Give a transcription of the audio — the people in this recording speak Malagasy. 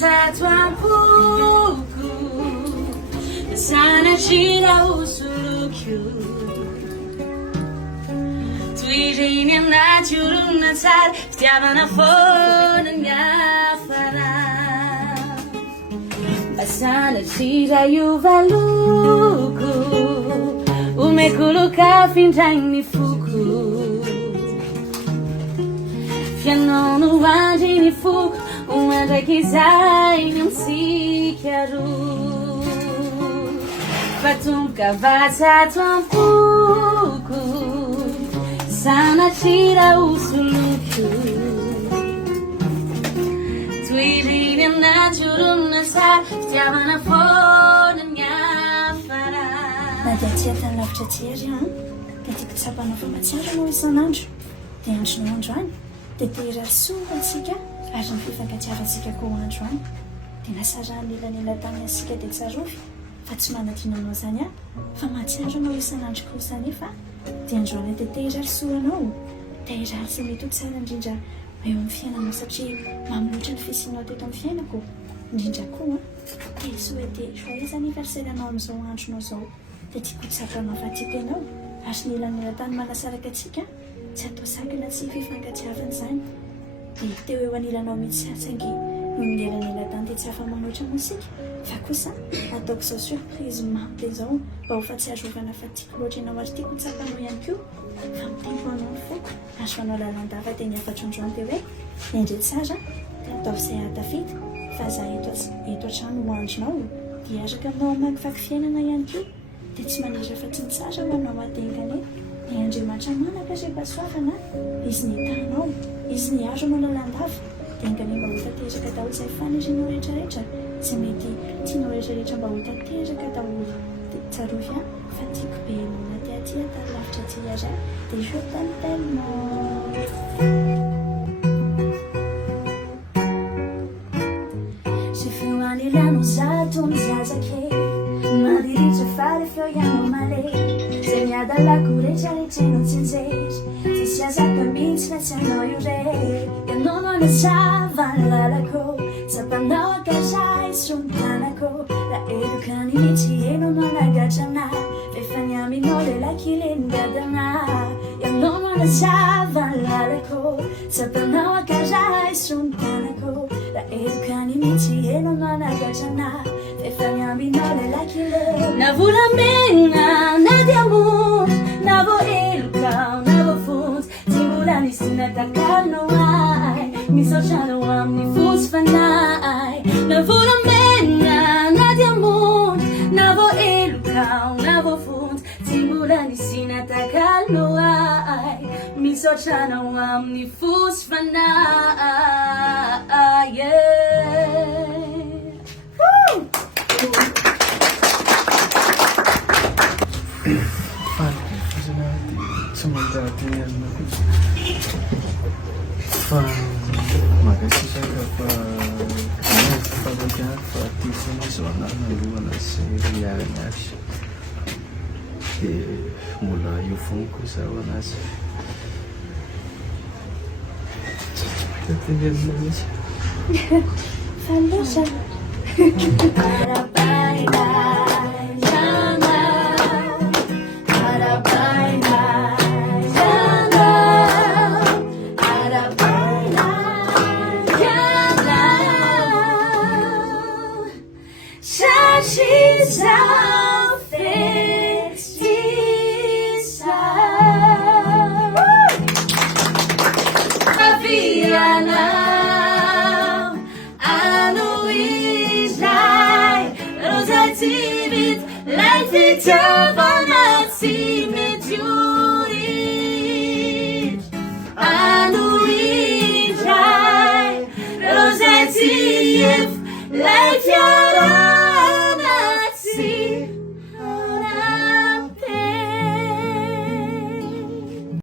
Tatwampuku Sana shira usulukyu Tuirini naturuna tsara fitiavana foana ny afara Basana shira iovaloko Omekoloka findrainy foko Fianono andriny foko Umandraiky zainy amitsika roa Fatomboka vatsato ampuku Sanatria usuloko Tuiriny amnaturona sara Fitiavana foana ny afara Nadia tia tany lavitra tia ry an Dia tiako tsapana fa matsiaro anao isan'andro Dia andronao andro any Dia tehirar soa antsika Ary ny fifankatiavantsika koa andro any Dia nasarany elanela tany asika dia tsarovy Fa tsy manadina anao zany a Fa matsiaro anao isan'andro kosa nefa Dia andro any dia tehirar soa anao Tehirar sy mety ho tsara indrindra eo amin'ny fiainanao satria mamoloatra ny fisianao teto amin'ny fiainako Indrindra koa dia souhaiter joyeux anniversaire anao amin'izao andronao zao Dia tiako tsapanao fa tiako ianao Ary ny elanela tany manasaraka atsika Tsy atao sakana tsy fifankatiavana zany Dia teo eo anilanao mihitsy atsangy No minelanela tany dia tsy afa-manoatra mosika Fa kosa ataoko izao surprise mampy izao Mba ho fahatsiarovana fa tiako loatra ianao ary tiako tsapanao ihany koa Fa mitempo anao ny foko Ary ho anao lalandava dia niafatra androany dia hoe Indray tsara dia ataovy izay atafita Fa za eto an-trano ho andronao Dia araka aminao amakivaky fiainana ihany koa Dia tsy manara fa tsy ny tsara ho anao atengany Ny Andriamanitra manaka rehefa soavana Izy ny tanao Izy ny aro anao lalandava Dia ingany mba ho tanteraka daholo izay fanirianao rehetrarehetra Izay mety tianao rehetrarehetra mba ho tanteraka daholo Dia tsarovy a fa tiako be nona tia tany lavitra tia ra Dia je t'aime tellement J'ai fait manilano zato mizazakely Mandiritra fary feo ihany male Zay miadalako rehetrarehetra tsinjery Tsisy azaka mihitsy na tsy anao io re Ianao manazava ny lalako Tsapanao akaray sy rontanako Raha elokany mihitsy enao managatra ana Efa ny aminao lehilahy kely ngadana Ianao manazava ny lalako Tsapanao akaray sy rontanako Raha elokany mihitsy enao managatra ana Efa ny aminao lehilahy kely Na volamena na diamond Na vo eloka na vo fontsy Tsy mbola nisy natakanao ay Misaotranao amin'ny fosy fanay Na volamena na diamond Na vo eloka na vo fontsy Tsy mbola nisy natakanao ay Misaotranao amin'ny fosy fanay Fa makasih saya apa artis ini soalnya nandungan serialnya mulai ufungku sawanas ketinggian nangis Fandosa Fitiavana tsy mety horit Ano indray Rô zay tsy efo lay fiavana